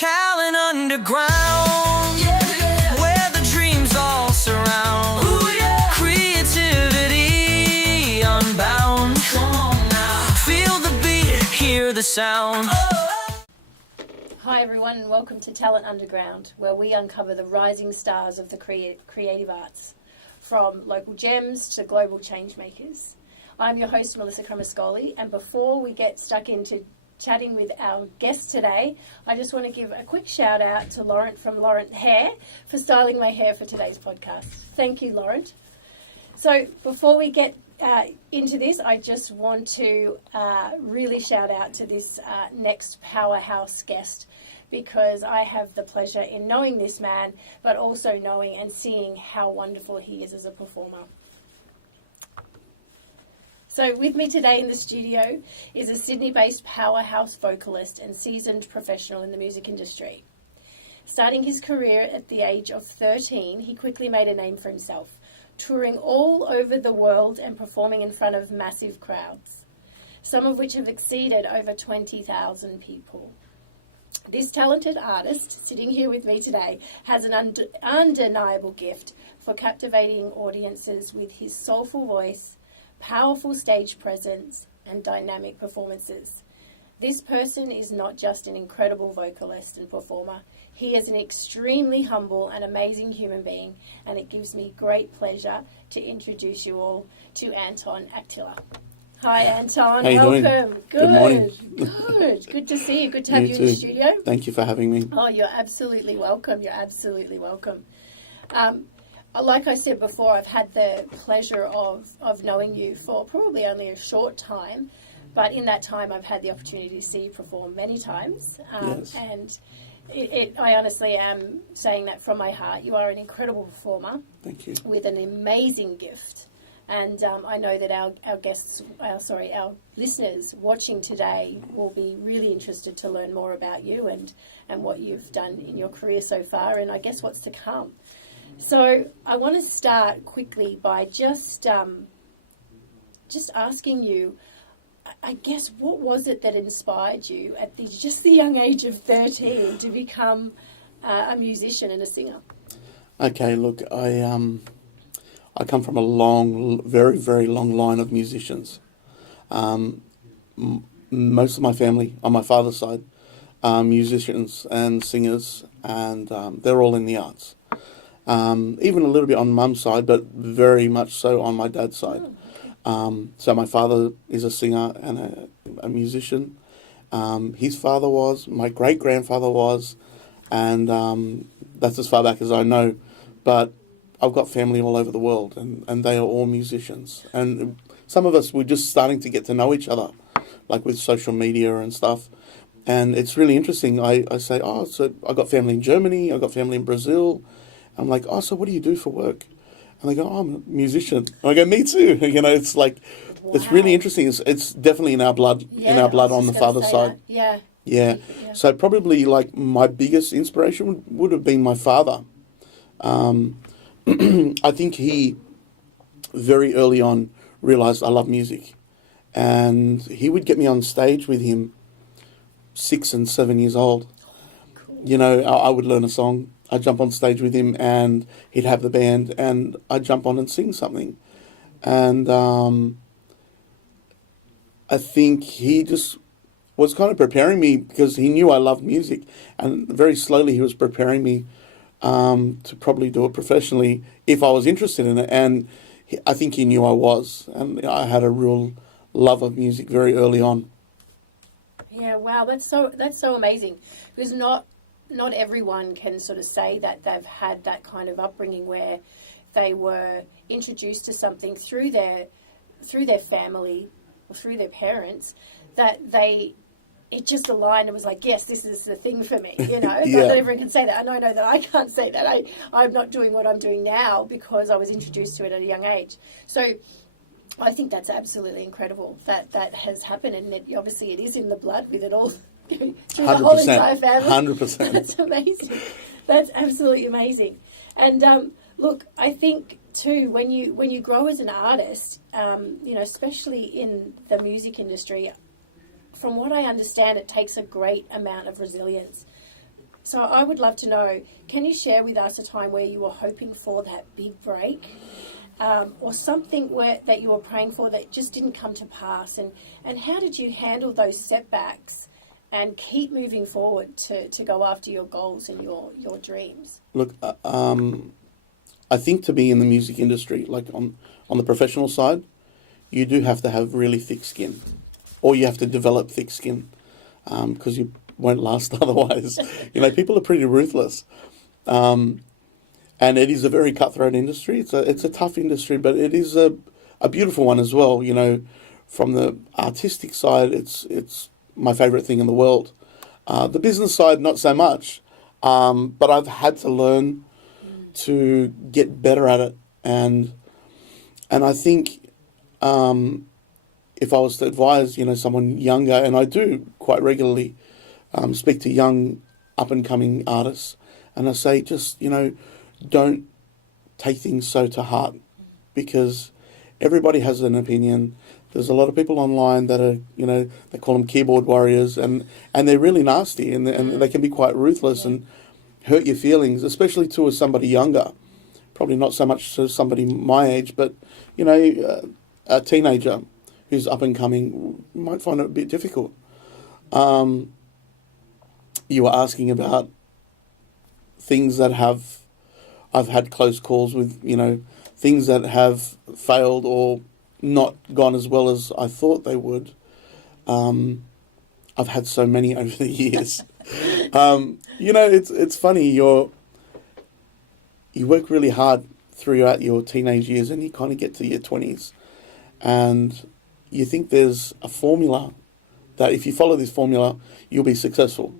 Talent underground, where the dreams all surround. Creativity unbound. Feel the beat, hear the sound. Hi everyone and welcome to Talent Underground, where we uncover the rising stars of the creative arts, from local gems to global change makers. I'm your host, Melissa Cremascoli, and before we get stuck into chatting with our guest today, I just want to give a quick shout out to Laurent from Laurent Hair for styling my hair for today's podcast. Thank you, Laurent. So before we get into this, I just want to really shout out to this next powerhouse guest, because I have the pleasure in knowing this man, but also knowing and seeing how wonderful he is as a performer. So with me today in the studio is a Sydney-based powerhouse vocalist and seasoned professional in the music industry. Starting his career at the age of 13, he quickly made a name for himself, touring all over the world and performing in front of massive crowds, some of which have exceeded over 20,000 people. This talented artist, sitting here with me today, has an undeniable gift for captivating audiences with his soulful voice, powerful stage presence, and dynamic performances. This person is not just an incredible vocalist and performer, he is an extremely humble and amazing human being, and it gives me great pleasure to introduce you all to Anton Aktila. Hi Anton, how you welcome. Doing? Good morning. Good to see you. Good to have you in the studio. Thank you for having me. Oh, you're absolutely welcome. You're absolutely welcome. Like I said before, I've had the pleasure of knowing you for probably only a short time, but in that time I've had the opportunity to see you perform many times. Yes. And I honestly am saying that from my heart. You are an incredible performer. Thank you. With an amazing gift. And I know that our listeners watching today will be really interested to learn more about you and what you've done in your career so far, and I guess what's to come. So I want to start quickly by just asking you, I guess, what was it that inspired you at just the young age of 13 to become a musician and a singer? Okay, look, I come from a very, very long line of musicians. Most of my family, on my father's side, are musicians and singers, and they're all in the arts. Even a little bit on mum's side, but very much so on my dad's side. So my father is a singer and a musician. His father was, my great-grandfather was, and that's as far back as I know. But I've got family all over the world, and they are all musicians. And some of us, we're just starting to get to know each other, like with social media and stuff. And it's really interesting. I say, so I got family in Germany, I got family in Brazil. I'm like, so what do you do for work? And they go, I'm a musician. And I go, me too. It's like, wow. It's really interesting. It's definitely in our blood, on the father's side. Yeah. So probably like my biggest inspiration would have been my father. I think he very early on realised I love music, and he would get me on stage with him 6 and 7 years old. Cool. I would learn a song, I'd jump on stage with him, and he'd have the band, and I'd jump on and sing something. And I think he just was kind of preparing me, because he knew I loved music, and very slowly he was preparing me to probably do it professionally if I was interested in it. And I think he knew I was, and I had a real love of music very early on. Yeah, wow, that's so amazing, because not everyone can sort of say that they've had that kind of upbringing where they were introduced to something through their family or through their parents, that it just aligned and was like, yes, this is the thing for me, Yeah. Not everyone can say that, and I know that I can't say that. I'm not doing what I'm doing now because I was introduced to it at a young age. So I think that's absolutely incredible that has happened, and obviously it is in the blood with it all through the whole entire family. 100%. That's amazing. That's absolutely amazing. And look, I think too, when you grow as an artist, especially in the music industry, from what I understand, it takes a great amount of resilience. So I would love to know, can you share with us a time where you were hoping for that big break, or something that you were praying for that just didn't come to pass? And how did you handle those setbacks and keep moving forward to go after your goals and your dreams? Look, I think to be in the music industry, like on the professional side, you do have to have really thick skin, or you have to develop thick skin, because you won't last otherwise. People are pretty ruthless, and it is a very cutthroat industry. It's a tough industry, but it is a beautiful one as well. From the artistic side, it's my favourite thing in the world. The business side, not so much, but I've had to learn to get better at it, and I think if I was to advise, someone younger, and I do quite regularly speak to young up-and-coming artists, and I say just, don't take things so to heart, because everybody has an opinion. There's a lot of people online that are, they call them keyboard warriors, and they're really nasty, and they can be quite ruthless and hurt your feelings, especially to somebody younger. Probably not so much to somebody my age, but, a teenager who's up and coming might find it a bit difficult. You were asking about things that I've had close calls with, things that have failed or not gone as well as I thought they would. I've had so many over the years. It's funny. You work really hard throughout your teenage years, and you kind of get to your 20s, and you think there's a formula that if you follow this formula, you'll be successful.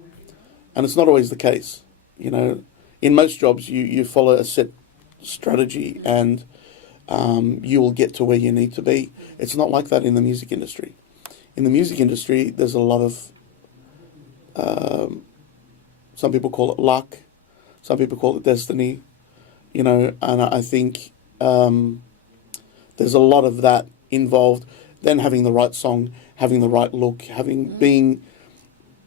And it's not always the case. In most jobs, you follow a set strategy, and you will get to where you need to be. It's not like that in the music industry. In the music industry, there's a lot of, some people call it luck, some people call it destiny, and I think there's a lot of that involved. Then having the right song, having the right look,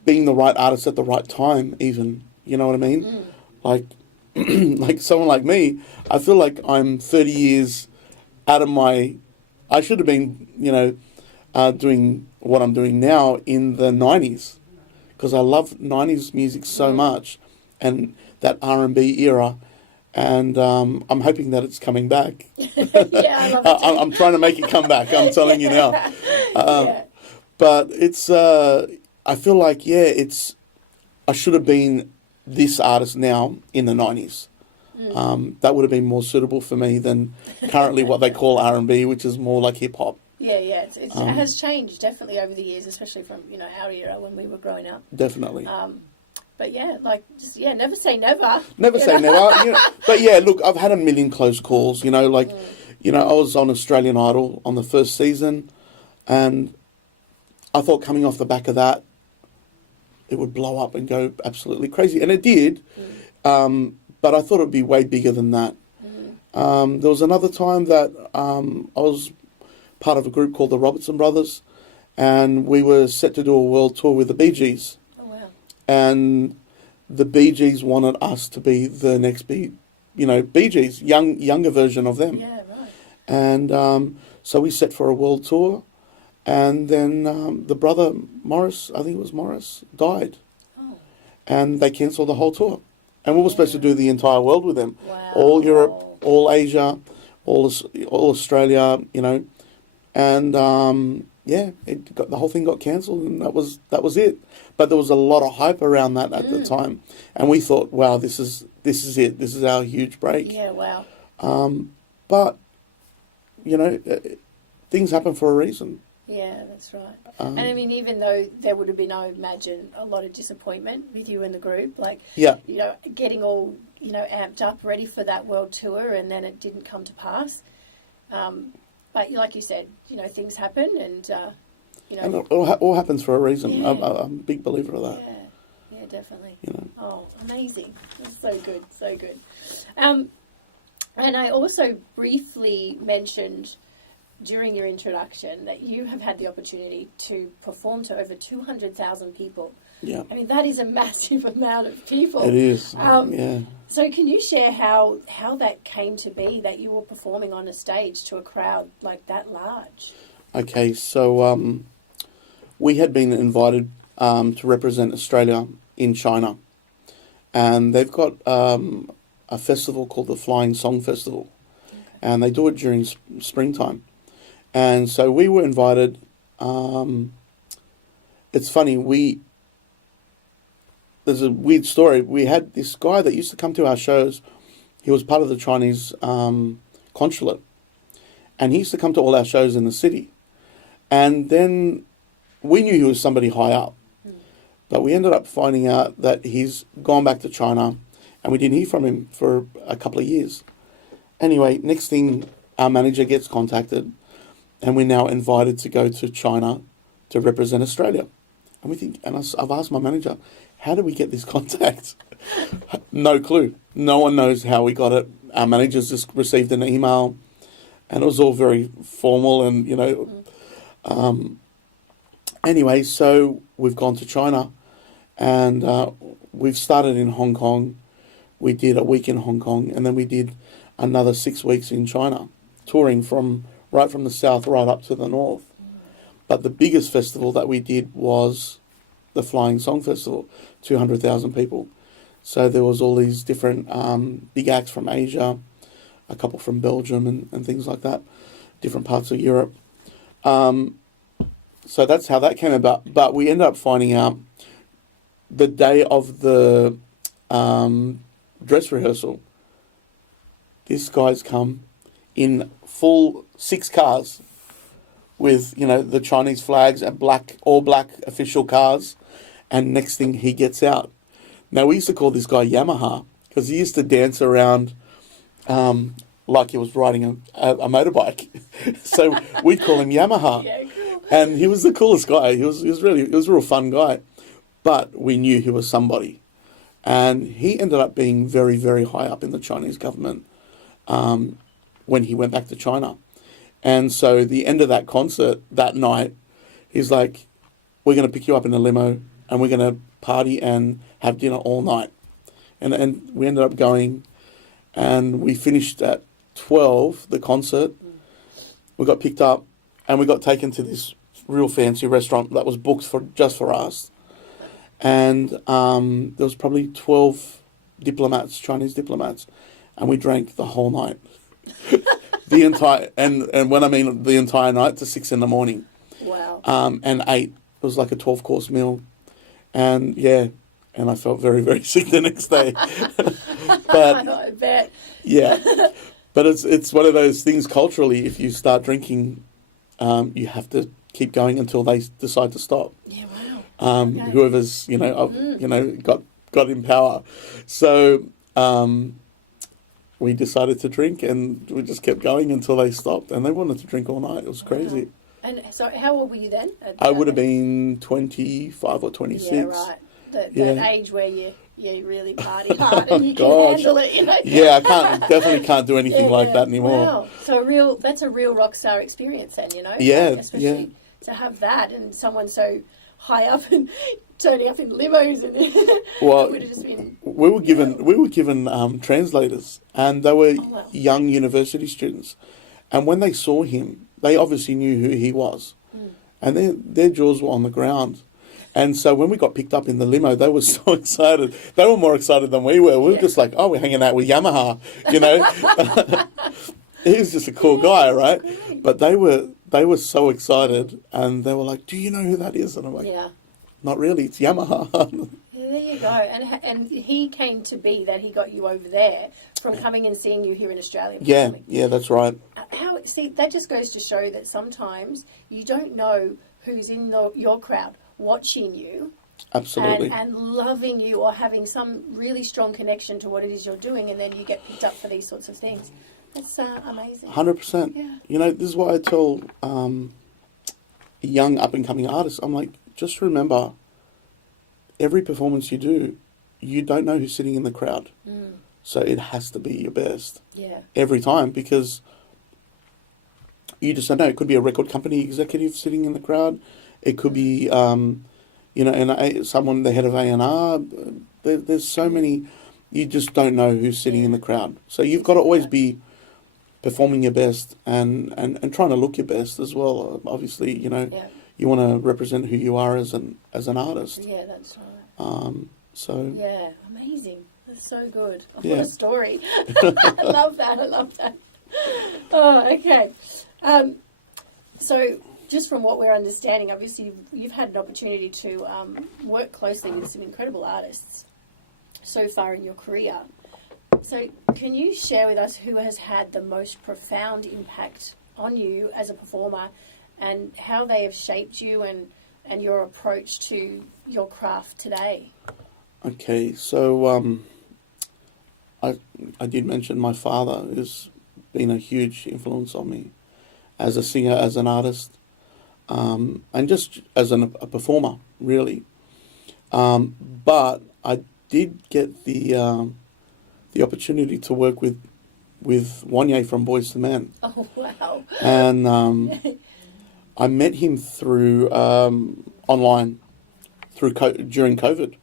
being the right artist at the right time, even, you know what I mean? Like someone like me, I feel like I'm 30 years out of I should have been, doing what I'm doing now in the 90s, because I love 90s music so much, and that R&B era, and I'm hoping that it's coming back. Yeah, I love it too. I'm trying to make it come back, I'm telling you now. But it's, I feel like, I should have been this artist now in the 90s. That would have been more suitable for me than currently what they call R&B, which is more like hip hop. Yeah, it has changed definitely over the years, especially from our era when we were growing up. Definitely. But never say never. Never say never. But look, I've had a million close calls. I was on Australian Idol on the first season, and I thought coming off the back of that, it would blow up and go absolutely crazy, and it did. But I thought it would be way bigger than that. There was another time that I was part of a group called the Robertson Brothers, and we were set to do a world tour with the Bee Gees. Oh, wow. And the Bee Gees wanted us to be the next Bee Gees, younger version of them. Yeah, right. And so we set for a world tour, and then the brother, Morris, I think it was Morris, died. Oh. And they cancelled the whole tour. And we were supposed to do the entire world with them. Wow. All Europe, all Asia, all Australia, and the whole thing got cancelled, and that was it. But there was a lot of hype around that at the time, and we thought, wow, this is it. This is our huge break. Yeah, wow. But things happen for a reason. Yeah, that's right. And I mean, even though there would have been, I imagine, a lot of disappointment with you and the group, getting all, amped up, ready for that world tour, and then it didn't come to pass. But like you said, things happen, and, And it all happens for a reason. Yeah. I'm a big believer of that. Yeah, definitely. Oh, amazing. That's so good, so good. And I also briefly mentioned during your introduction that you have had the opportunity to perform to over 200,000 people Yeah. I mean, that is a massive amount of people. It is. So can you share how that came to be, that you were performing on a stage to a crowd like that large? Okay, so we had been invited to represent Australia in China. And they've got a festival called the Flying Song Festival. And they do it during springtime. And so we were invited. It's funny, there's a weird story. We had this guy that used to come to our shows. He was part of the Chinese consulate. And he used to come to all our shows in the city. And then we knew he was somebody high up. But we ended up finding out that he's gone back to China. And we didn't hear from him for a couple of years. Anyway, next thing, our manager gets contacted. And we're now invited to go to China to represent Australia. And we think, and I've asked my manager, how did we get this contact? No clue. No one knows how we got it. Our managers just received an email, and it was all very formal. And, you know, anyway, so we've gone to China, and we've started in Hong Kong. We did a week in Hong Kong, and then we did another 6 weeks in China, touring right from the south right up to the north. But the biggest festival that we did was the Flying Song Festival, 200,000 people. So there was all these different big acts from Asia, a couple from Belgium and things like that, different parts of Europe. So that's how that came about. But we ended up finding out the day of the dress rehearsal, this guy's come in full 6 cars with, you know, the Chinese flags and all black official cars. And next thing, he gets out. Now, we used to call this guy Yamaha because he used to dance around like he was riding a motorbike. So we'd call him Yamaha. Yeah, cool. And he was the coolest guy. He was a real fun guy. But we knew he was somebody. And he ended up being very, very high up in the Chinese government when he went back to China. And so the end of that concert that night, he's like, we're going to pick you up in a limo and we're going to party and have dinner all night. And we ended up going, and we finished at 12, the concert. We got picked up and we got taken to this real fancy restaurant that was booked just for us. And there was probably 12 diplomats, Chinese diplomats, and we drank the whole night. The entire, and when I mean the entire night, to 6 a.m. Wow. And ate. It was like a 12-course meal. And yeah, and I felt very, very sick the next day. But I bet. yeah, but it's one of those things culturally. If you start drinking, you have to keep going until they decide to stop. Yeah, wow. Okay. Whoever's got in power. So we decided to drink, and we just kept going until they stopped. And they wanted to drink all night. It was crazy. Wow. And so, how old were you then? I would have been 25 or 26. Yeah, right. That age where you really party hard and you Gosh. can handle it, you know. Yeah, definitely can't do anything like that anymore. Wow. So that's a real rock star experience then, you know. Yeah, like, especially to have that and someone so high up and turning up in limos and well, it would have just been. We were given translators, and they were young university students, and when they saw him, they obviously knew who he was, and their jaws were on the ground. And so when we got picked up in the limo, they were so excited. They were more excited than we were. We were just like, oh, we're hanging out with Yamaha, you know. He was just a cool guy, right? Great. But they were so excited, and they were like, do you know who that is? And I'm like, not really, it's Yamaha. Yeah, there you go. And he came to be that he got you over there from coming and seeing you here in Australia. Yeah, that's right. See, that just goes to show that sometimes you don't know who's in your crowd watching you. Absolutely. And loving you or having some really strong connection to what it is you're doing, and then you get picked up for these sorts of things. That's amazing. 100%. Yeah. You know, this is why I tell young up-and-coming artists, I'm like, just remember, every performance you do, you don't know who's sitting in the crowd. So it has to be your best. Yeah. Every time, because you just don't know. It could be a record company executive sitting in the crowd. It could be, you know, and someone, the head of A&R, there's so many, you just don't know who's sitting in the crowd. So you've got to always be performing your best and trying to look your best as well. Obviously, you know, you want to represent who you are as an artist. Yeah, that's right. So yeah, amazing. That's so good. What Yeah. a story. I love that. I love that. Oh, okay. So just from what we're understanding, obviously you've had an opportunity to work closely with some incredible artists so far in your career. So can you share with us who has had the most profound impact on you as a performer and how they have shaped you and your approach to your craft today? Okay, so I did mention my father has been a huge influence on me as a singer, as an artist, and just as a performer, really. But I did get the opportunity to work with Wanye from Boys to Men. Oh, wow. And I met him through online during COVID,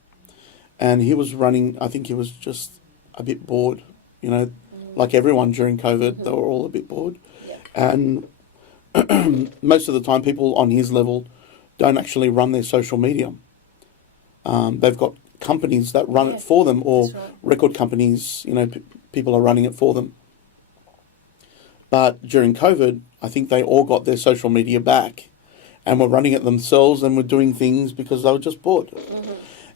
and he was running. I think he was just a bit bored, you know, like everyone during COVID. They were all a bit bored, and most of the time, people on his level don't actually run their social media. They've got companies that run it for them, or record companies. You know, people are running it for them. But during COVID, I think they all got their social media back and were running it themselves and were doing things because they were just bored.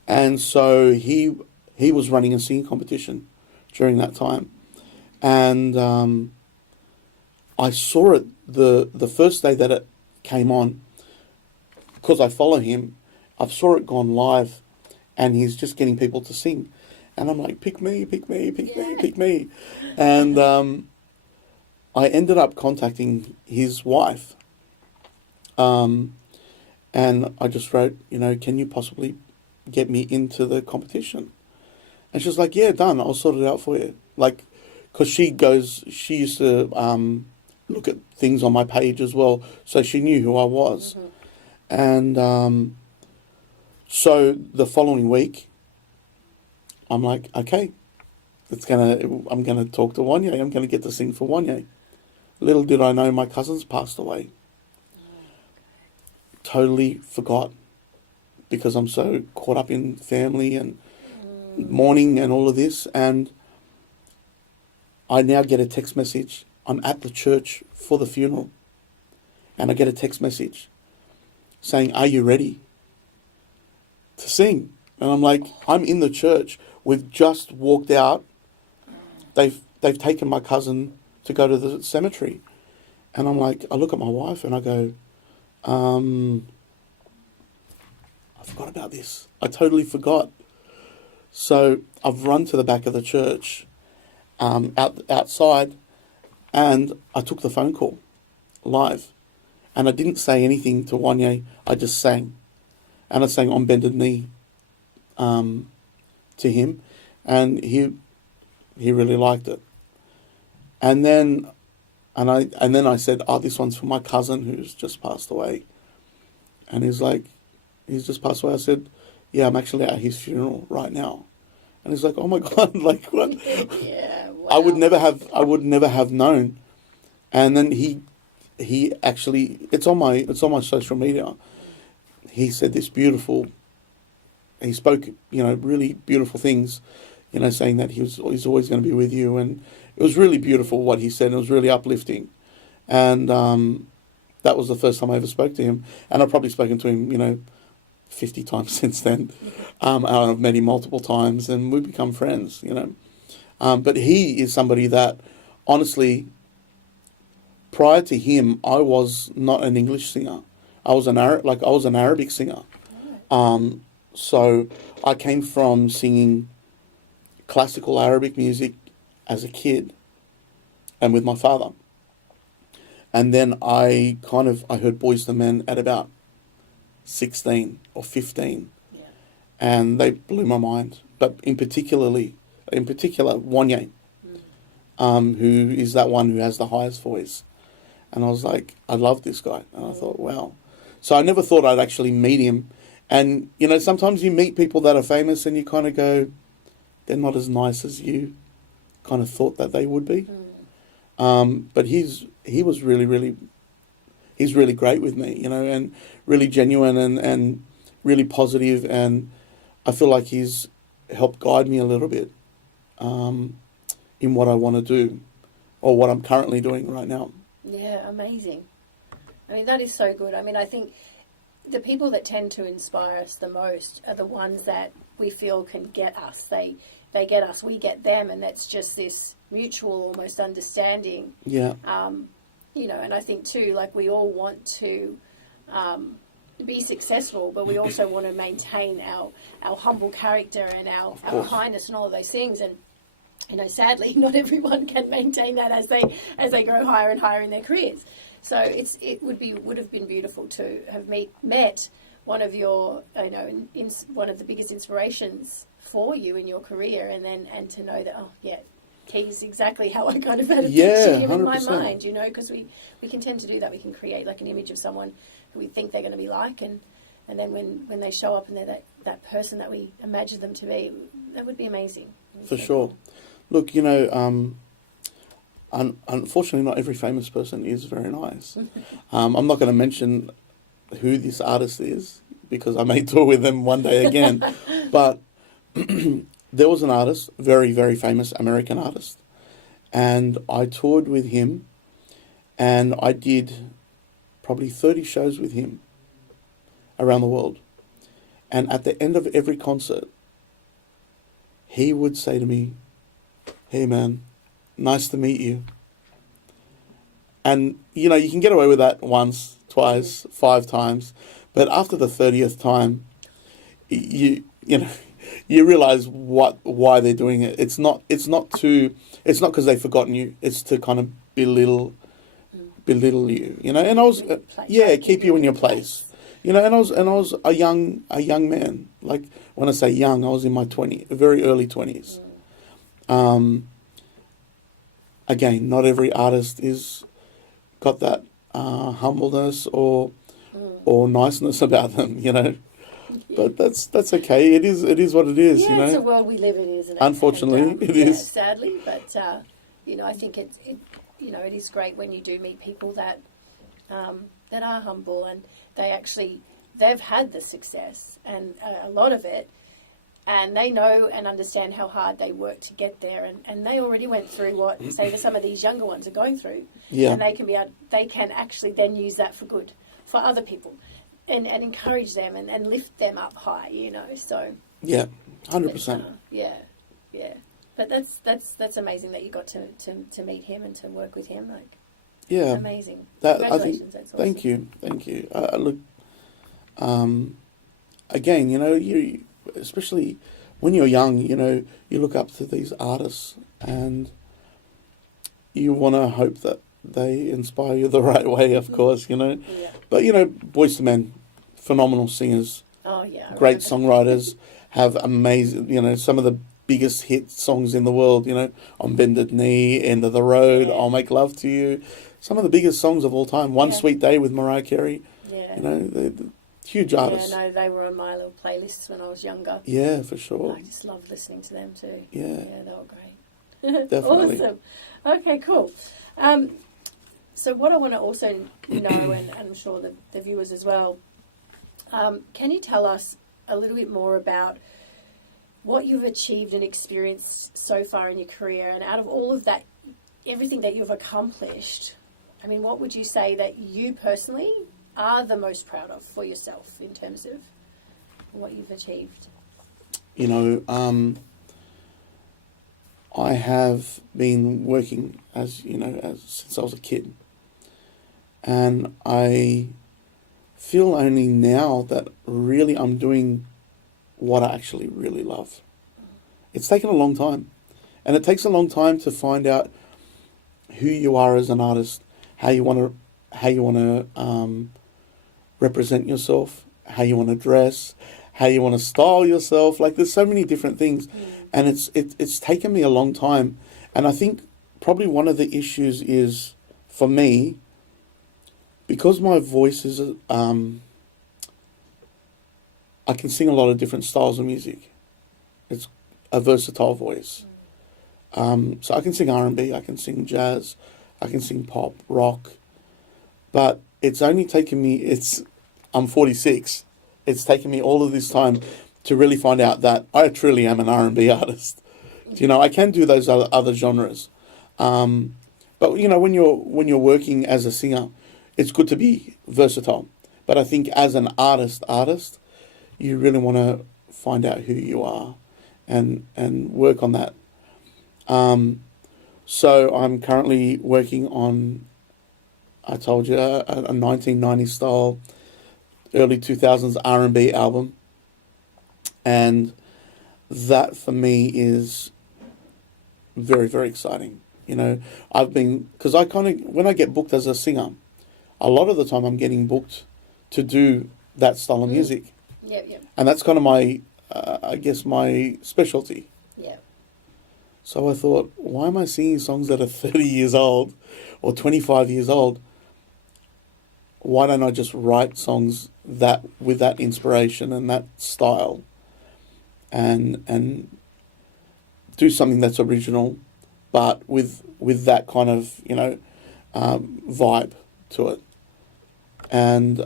And so he was running a singing competition during that time. And I saw it the first day that it came on, because I follow him, I saw it gone live and he's just getting people to sing. And I'm like, pick me, pick me, pick me, pick me. And I ended up contacting his wife, and I just wrote, you know, can you possibly get me into the competition? And she's like, yeah, done. I'll sort it out for you. Like, because she used to look at things on my page as well, so she knew who I was. And so the following week, I'm like, okay, I'm gonna talk to Wanye. I'm gonna get to sing for Wanye. Little did I know my cousins passed away. Totally forgot, because I'm so caught up in family and mourning and all of this. And I now get a text message. I'm at the church for the funeral, and I get a text message saying, are you ready to sing? And I'm like, I'm in the church. We've just walked out. They've taken my cousin to go to the cemetery. And I'm like, I look at my wife and I go, I forgot about this. I totally forgot. So I've run to the back of the church, outside, and I took the phone call live. And I didn't say anything to Wanye. I just sang. And I sang on bended knee to him. And he really liked it. And then I said, oh, this one's for my cousin who's just passed away. And he's like, he's just passed away. I said, yeah, I'm actually at his funeral right now. And he's like, oh my God, like what? Yeah, wow. I would never have known. And then he actually, it's on my social media. He said this beautiful, he spoke, you know, really beautiful things, you know, saying that he's always going to be with you. And it was really beautiful what he said. It was really uplifting. And that was the first time I ever spoke to him. And I've probably spoken to him, you know, 50 times since then. I've met him multiple times and we've become friends, you know. But he is somebody that, honestly, prior to him, I was not an English singer. I was an Arabic singer. So I came from singing classical Arabic music as a kid and with my father. And then I heard Boys to Men at about 16 or 15. Yeah. And they blew my mind. But in particular, Wanye, who is that one who has the highest voice. And I was like, I love this guy. And I thought, wow. So I never thought I'd actually meet him And, you know, sometimes you meet people that are famous and you kind of go, they're not as nice as you kind of thought that they would be. But he was really, he's really great with me, you know, and really genuine and really positive, and I feel like he's helped guide me a little bit in what I want to do or what I'm currently doing right now. Yeah, amazing. I mean, that is so good. I mean, I think the people that tend to inspire us the most are the ones that we feel can get us. They get us, we get them, and that's just this mutual almost understanding. Yeah. You know, and I think too, like, we all want to be successful, but we also want to maintain our humble character and our kindness and all of those things. And, you know, sadly, not everyone can maintain that as they go higher and higher in their careers. So it would have been beautiful to have met one of your, you know, one of the biggest inspirations for you in your career, and to know that, oh yeah, he's exactly how I kind of had a picture him 100%. In my mind, you know, because we can tend to do that. We can create like an image of someone who we think they're going to be like, and then when they show up and they're that person that we imagine them to be, that would be amazing. For sure. Look, you know, unfortunately, not every famous person is very nice. I'm not going to mention who this artist is because I may tour with them one day again. But there was an artist, very, very famous American artist, and I toured with him, and I did probably 30 shows with him around the world. And at the end of every concert, he would say to me, "Hey man, nice to meet you." And, you know, you can get away with that once, twice, 5 times. But after the 30th time, you know, you realize why they're doing it. It's not because they've forgotten you. It's to kind of belittle you, you know. And I was, keep you in your place, you know. And I was a young man. Like, when I say young, I was in my very early 20s. Again, not every artist is got that humbleness or niceness about them, you know. But that's okay. It is what it is, you know. It's a world we live in, isn't it? Unfortunately, it is. Sadly, but you know, I think it is great when you do meet people that are humble, and they've had the success and a lot of it, and they know and understand how hard they work to get there, and they already went through what, say, some of these younger ones are going through, and they can actually then use that for good for other people, and encourage them and lift them up high, you know. So 100%. But that's amazing that you got to meet him and to work with him. Like, amazing. Congratulations. That's awesome. Thank you. Look, again, you know, you especially when you're young, you know, you look up to these artists and you want to hope that they inspire you the right way, of course, you know. Yeah. But, you know, Boyz II Men, phenomenal singers, great songwriters, have amazing, you know, some of the biggest hit songs in the world, you know, On Bended Knee, End of the Road, I'll Make Love to You, some of the biggest songs of all time, One Sweet Day with Mariah Carey, you know, they're huge artists. Yeah, no, they were on my little playlists when I was younger. Yeah, for sure. I just loved listening to them too. Yeah. Yeah, they were great. Definitely. Awesome. Okay, cool. So what I want to also know, and I'm sure the viewers as well, can you tell us a little bit more about what you've achieved and experienced so far in your career, and out of all of that, everything that you've accomplished, I mean, what would you say that you personally are the most proud of for yourself in terms of what you've achieved? You know, I have been working since I was a kid, and I feel only now that really I'm doing what I actually really love. It's taken a long time, and it takes a long time to find out who you are as an artist, how you want to represent yourself, how you want to dress, how you want to style yourself. Like, there's so many different things, and it's taken me a long time. And I think probably one of the issues is, for me, because my voice is I can sing a lot of different styles of music. It's a versatile voice. So I can sing R&B, I can sing jazz, I can sing pop, rock. But it's only taken me, I'm 46. It's taken me all of this time to really find out that I truly am an R&B artist. You know, I can do those other genres. But, you know, when you're working as a singer, it's good to be versatile. But I think as an artist, you really want to find out who you are and work on that. So I'm currently working on, I told you, a 1990s style, early 2000s R&B album. And that for me is very, very exciting. You know, because when I get booked as a singer, a lot of the time I'm getting booked to do that style of music. Yeah. And that's kind of my, I guess, my specialty. Yeah. So I thought, why am I singing songs that are 30 years old or 25 years old? Why don't I just write songs with that inspiration and that style and do something that's original, but with that kind of, you know, vibe to it. And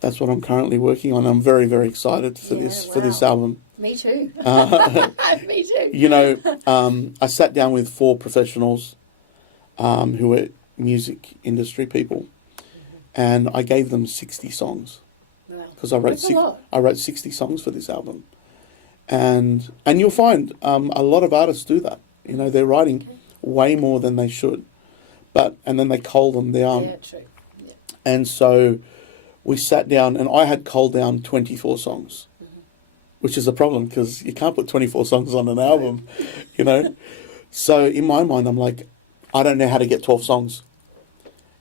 that's what I'm currently working on. I'm very, very excited for this album. Me too. Me too. You know, I sat down with 4 professionals who are music industry people, and I gave them 60 songs because I wrote 60 songs for this album, and you'll find a lot of artists do that. You know, they're writing way more than they should, and then they cull them down. Yeah, true. Yeah. And so we sat down, and I had culled down 24 songs. Which is a problem because you can't put 24 songs on an album, you know. So in my mind, I'm like, I don't know how to get 12 songs.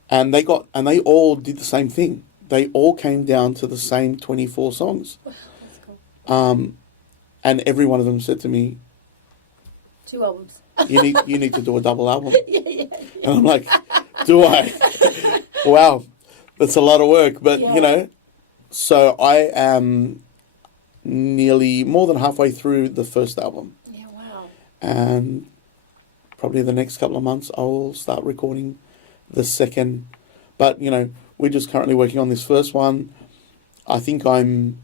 And they all did the same thing. They all came down to the same 24 songs. Wow, that's cool. And every one of them said to me, 2 albums. you need to do a double album. Yeah. And I'm like, do I? Wow, that's a lot of work. But, you know, so I am nearly more than halfway through the first album. Yeah, wow. And probably the next couple of months I'll start recording the second. But, you know, we're just currently working on this first one. I think I'm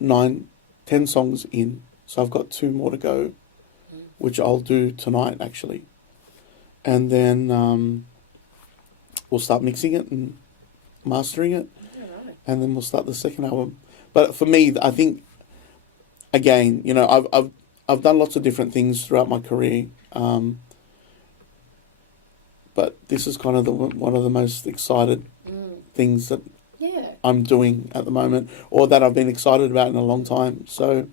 10 songs in. So I've got 2 more to go, which I'll do tonight, actually. And then we'll start mixing it and mastering it. Right. And then we'll start the second album. But for me, I think, again, you know, I've done lots of different things throughout my career, but this is kind of one of the most excited things that I'm doing at the moment, or that I've been excited about in a long time. So,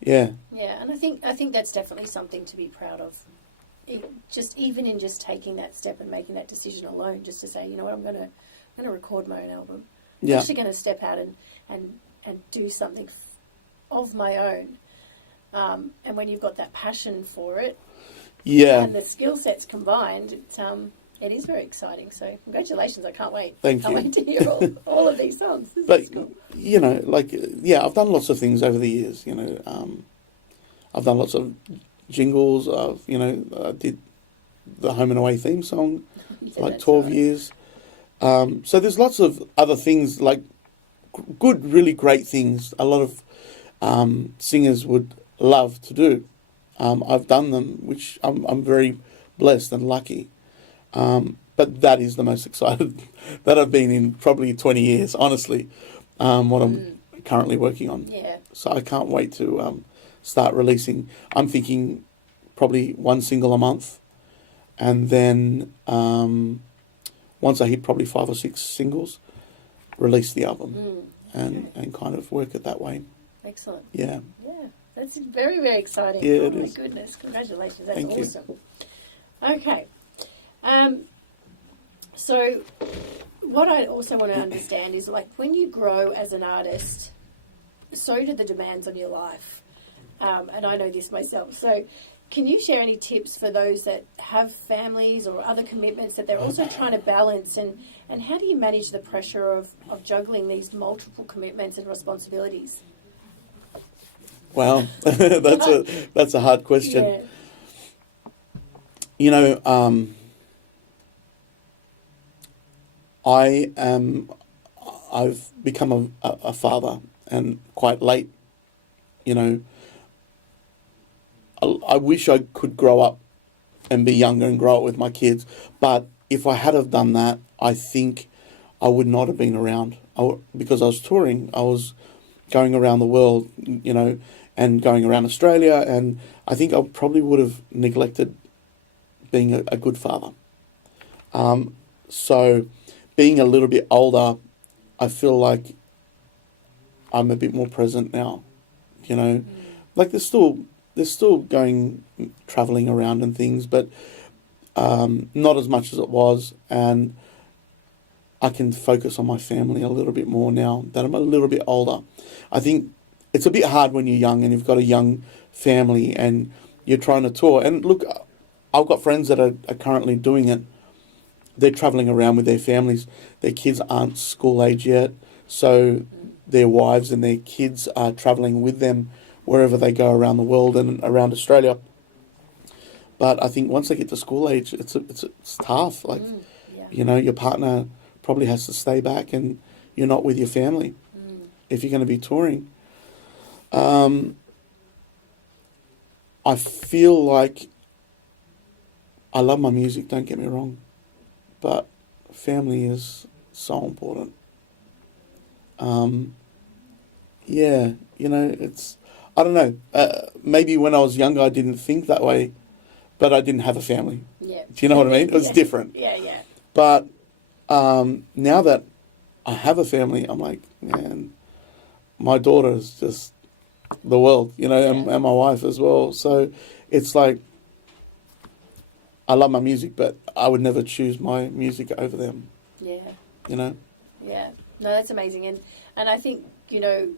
yeah. Yeah, and I think that's definitely something to be proud of. Even in taking that step and making that decision alone, just to say, you know what, I'm going to record my own album. I'm actually going to step out and do something of my own. And when you've got that passion for it, and the skill sets combined, it is very exciting. So congratulations! I can't wait. Thank you. Can't wait to hear all of these songs. But you know, like I've done lots of things over the years. You know, I've done lots of jingles. I did the Home and Away theme song for like 12 years. So there's lots of other things, like good, really great things. A lot of singers would love to do. I've done them, which I'm very blessed and lucky. But that is the most excited that I've been in probably 20 years, honestly, what I'm currently working on. Yeah. So I can't wait to start releasing. I'm thinking probably 1 single a month. And then once I hit probably 5 or 6 singles, release the album and kind of work it that way. Excellent. Yeah. Yeah. That's very, very exciting. Yeah, oh, my goodness. Congratulations. That's Thank awesome. You. Okay. So what I also want to understand is, like, when you grow as an artist, so do the demands on your life. and I know this myself. So can you share any tips for those that have families or other commitments that they're also trying to balance, and how do you manage the pressure of juggling these multiple commitments and responsibilities? Well, that's a hard question. Yeah. You know, I've become a father, and quite late. You know, I wish I could grow up and be younger and grow up with my kids. But if I had have done that, I think I would not have been around. Because I was touring. I was going around the world, you know, and going around Australia. And I think I probably would have neglected being a good father. So being a little bit older, I feel like I'm a bit more present now. You know, like there's still going traveling around and things, but not as much as it was, and I can focus on my family a little bit more now that I'm a little bit older. I think it's a bit hard when you're young and you've got a young family and you're trying to tour. And look, I've got friends that are currently doing it. They're traveling around with their families. Their kids aren't school age yet, so their wives and their kids are traveling with them wherever they go around the world and around Australia. But I think once they get to school age, it's tough. Like, you know, your partner probably has to stay back and you're not with your family if you're going to be touring. I feel like I love my music, don't get me wrong, but family is so important. Yeah, you know, I don't know, maybe when I was younger I didn't think that way, but I didn't have a family. Yeah. Do you know what I mean? It was different. Yeah, yeah. But now that I have a family, I'm like, man, my daughter is just the world, you know, and my wife as well. So it's like, I love my music, but I would never choose my music over them. Yeah. You know? Yeah. No, that's amazing. And I think, you know,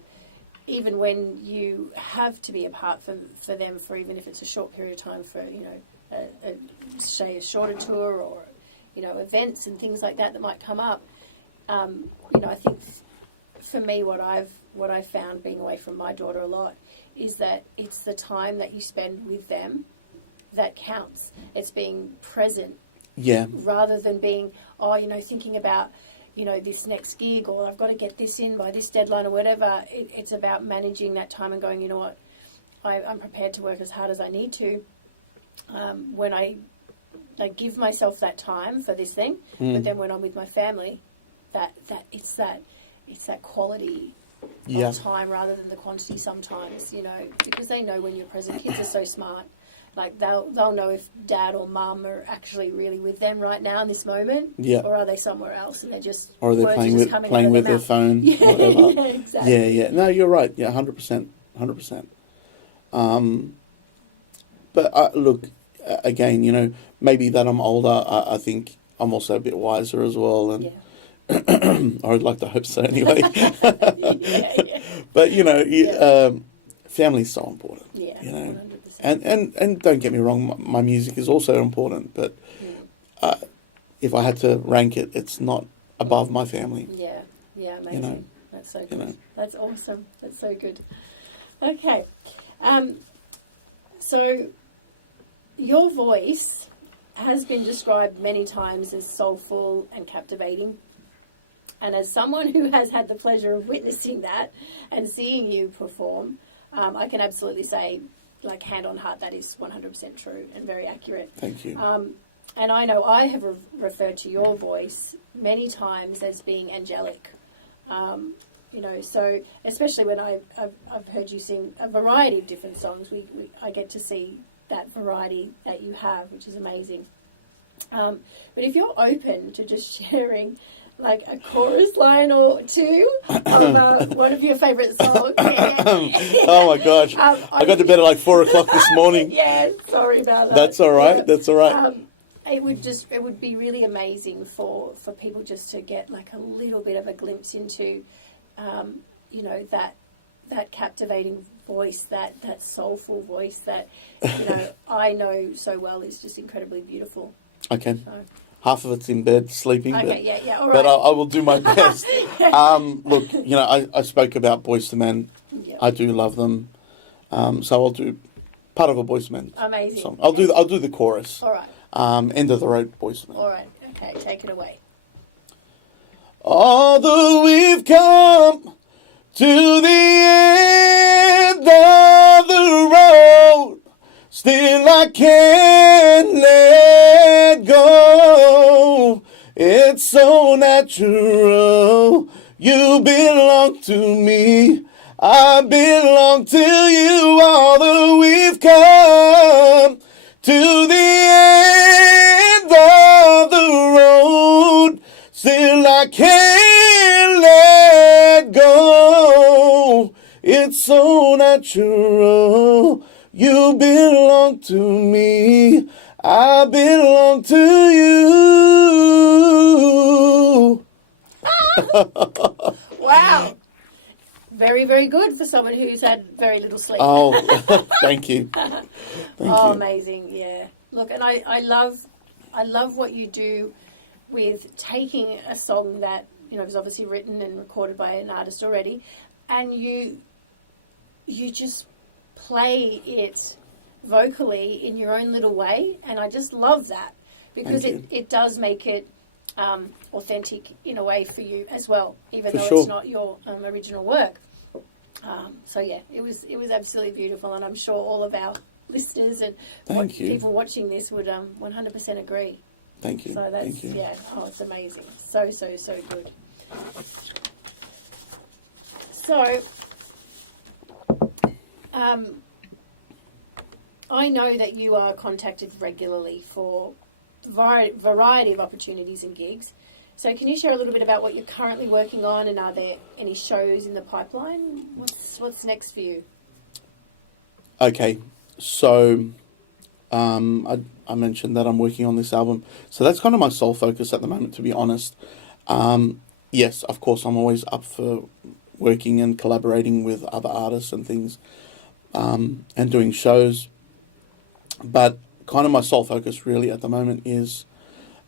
even when you have to be apart for them for even if it's a short period of time for, you know, say a shorter tour or, you know, events and things like that might come up, you know, I think for me what I've found being away from my daughter a lot is that it's the time that you spend with them that counts. It's being present. Yeah. Rather than being, you know, thinking about, you know, this next gig or I've got to get this in by this deadline or whatever. It's about managing that time and going, you know what, I'm prepared to work as hard as I need to when I give myself that time for this thing. But then when I'm with my family, that it's that quality of time rather than the quantity sometimes, you know, because they know when you're present. Kids are so smart. Like they'll know if dad or mum are actually really with them right now in this moment, or are they somewhere else and they're just or are they playing with their phone, whatever. Yeah, exactly. Yeah. No, you're right. Yeah, 100%. But look, again, you know, maybe that I'm older. I think I'm also a bit wiser as well, and or I'd like to hope so anyway. But you know, family's so important. Yeah, you know. 100%. And don't get me wrong, my music is also important, but if I had to rank it, it's not above my family. Yeah, amazing. You know, that's so good. You know. That's awesome. That's so good. Okay. So your voice has been described many times as soulful and captivating. And as someone who has had the pleasure of witnessing that and seeing you perform, I can absolutely say, like hand on heart, that is 100% true and very accurate. Thank you. And I know I have referred to your voice many times as being angelic. You know, so especially when I've heard you sing a variety of different songs, I get to see that variety that you have, which is amazing. But if you're open to just sharing like a chorus line or two of one of your favourite songs. Oh my gosh. I got to bed at like 4 o'clock this morning. Yeah, sorry about that. That's all right. That's all right. It would be really amazing for people just to get like a little bit of a glimpse into, you know, that captivating voice, that soulful voice that, you know, I know so well is just incredibly beautiful. Okay. So. Half of it's in bed, sleeping. Okay, but, yeah, all right. But I will do my best. Look, you know, I spoke about Boyz II Men. Yeah. I do love them. So I'll do part of a Boyz II Men Amazing. song. I'll do the chorus. All right. End of the road, Boyz II Men. All right. Okay, take it away. Although we've come to the end of the road, still I can't let go. It's so natural. You belong to me. I belong to you. Although we've come to the end of the road, still I can't let go. It's so natural. You belong to me. I belong to you. Wow. Very, very good for someone who's had very little sleep. Oh, thank you. Thank you. Amazing. Yeah. Look, and I love what you do with taking a song that, you know, was obviously written and recorded by an artist already, and you just play it vocally in your own little way, and I just love that because it does make it authentic in a way for you as well, even though it's not your original work. So yeah, it was absolutely beautiful, and I'm sure all of our listeners and people watching this would 100% agree. Thank you. So that's, Thank you. yeah, it's amazing. So good. So, I know that you are contacted regularly for a variety of opportunities and gigs. So can you share a little bit about what you're currently working on, and are there any shows in the pipeline? What's next for you? Okay, so I mentioned that I'm working on this album. So that's kind of my sole focus at the moment, to be honest. Yes, of course, I'm always up for working and collaborating with other artists and things, and doing shows. But kind of my sole focus really at the moment is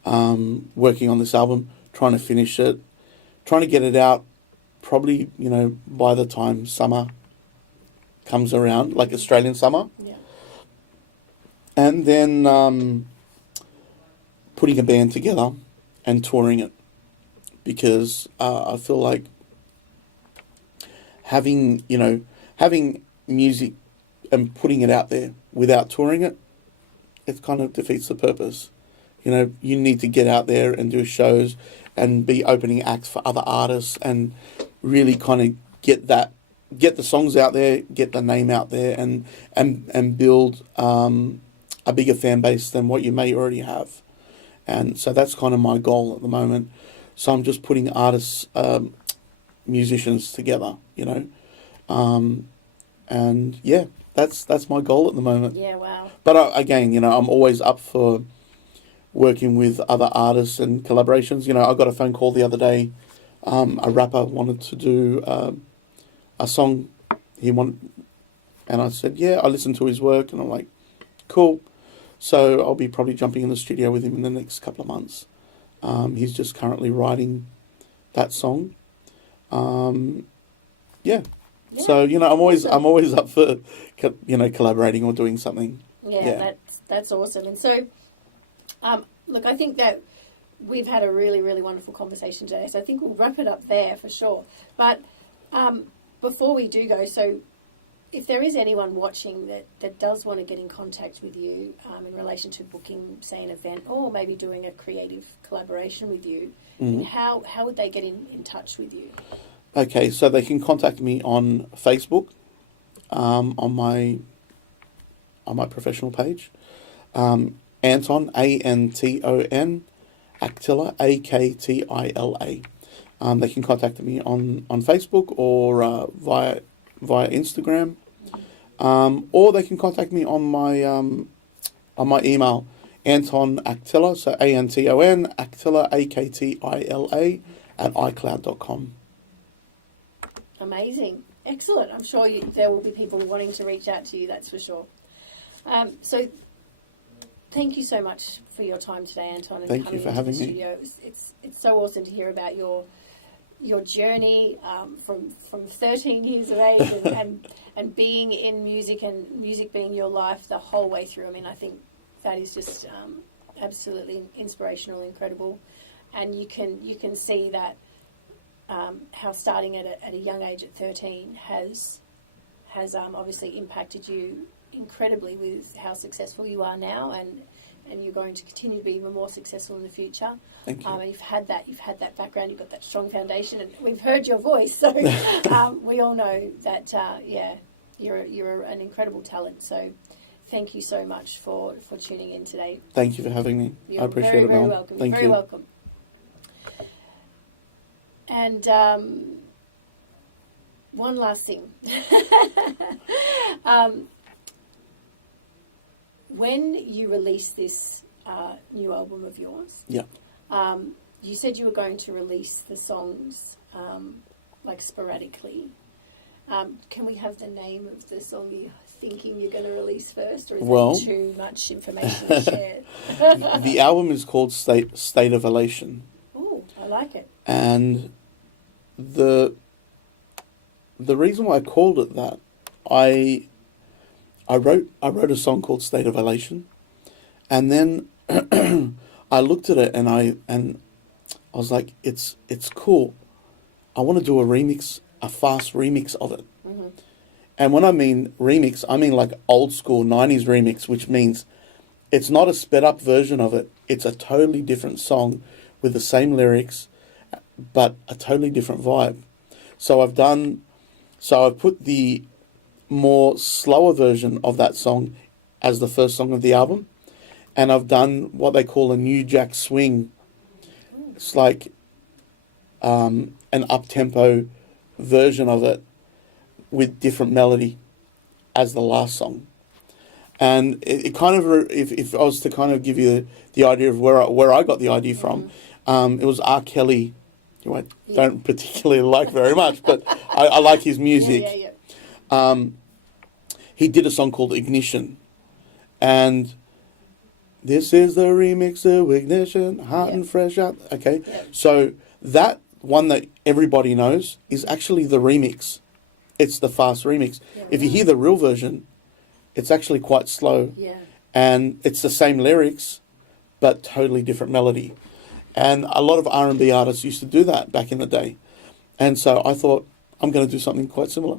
working on this album, trying to finish it, trying to get it out probably, you know, by the time summer comes around, like Australian summer. Yeah. And then putting a band together and touring it, because I feel like having music and putting it out there without touring it, it kind of defeats the purpose. You know, you need to get out there and do shows and be opening acts for other artists and really kind of get the songs out there, get the name out there, and build a bigger fan base than what you may already have. And so that's kind of my goal at the moment. So I'm just putting artists, musicians together, you know. And yeah, that's my goal at the moment. Yeah, wow. But again, you know, I'm always up for working with other artists and collaborations. You know, I got a phone call the other day. A rapper wanted to do a song. And I said, yeah, I listened to his work, and I'm like, cool. So I'll be probably jumping in the studio with him in the next couple of months. He's just currently writing that song. Yeah. So, you know, I'm always up for, you know, collaborating or doing something. Yeah. That's awesome. And so, look, I think that we've had a really, really wonderful conversation today. So I think we'll wrap it up there for sure. But before we do go, so if there is anyone watching that does want to get in contact with you in relation to booking, say, an event, or maybe doing a creative collaboration with you, how would they get in touch with you? Okay, so they can contact me on Facebook, on my professional page, Anton, Anton, Aktila, Aktila. They can contact me on Facebook or via Instagram, or they can contact me on my email, Anton Aktila, so Anton Aktila, Aktila @ iCloud.com. Amazing. Excellent. I'm sure there will be people wanting to reach out to you, that's for sure. So thank you so much for your time today, Anton, and Thank coming you for into having the me. studio. It's so awesome to hear about your journey from 13 years of age and being in music and music being your life the whole way through. I mean, I think that is just absolutely inspirational, incredible, and you can see that how starting at a young age at 13 has obviously impacted you incredibly with how successful you are now, and you're going to continue to be even more successful in the future. Thank you. And you've had that background, you've got that strong foundation, and we've heard your voice, so we all know that you're an incredible talent. So thank you so much for tuning in today. Thank you for having me. You're I appreciate very, it, very Mel. welcome. Thank Very you. welcome. And one last thing. When you release this new album of yours, Yeah. you said you were going to release the songs like sporadically. Can we have the name of the song you're thinking you're going to release first, or is that too much information to share? The album is called State of Elation. Ooh, I like it. And the reason why I called it that, I wrote a song called State of Elation, and then I looked at it and I was like, it's cool. I want to do a fast remix of it. Mm-hmm. And when I mean remix, I mean like old school 90s remix, which means it's not a sped up version of it. It's a totally different song with the same lyrics, but a totally different vibe. So I've put the more slower version of that song as the first song of the album, and I've done what they call a New Jack Swing. It's like an up-tempo version of it with different melody as the last song. And it kind of, if I was to kind of give you the idea of where I got the idea from, it was R. Kelly, who I don't particularly like very much, but I like his music. Yeah. He did a song called Ignition, and this is the remix of Ignition, hot and fresh out. Okay, so that one that everybody knows is actually the remix. It's the fast remix. If you hear the real version, it's actually quite slow, and it's the same lyrics, but totally different melody. And a lot of R&B artists used to do that back in the day, and so I thought I'm going to do something quite similar.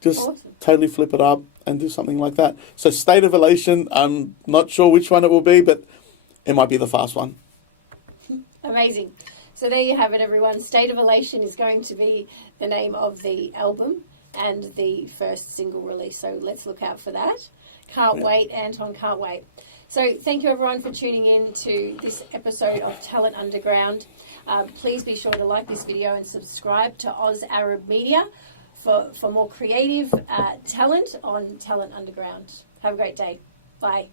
Just totally flip it up and do something like that. So State of Elation, I'm not sure which one it will be, but it might be the fast one. Amazing. So there you have it, everyone. State of Elation is going to be the name of the album and the first single release. So let's look out for that. Can't wait, Anton, can't wait. So thank you, everyone, for tuning in to this episode of Talent Underground. Please be sure to like this video and subscribe to Oz Arab Media for more creative talent on Talent Underground. Have a great day. Bye.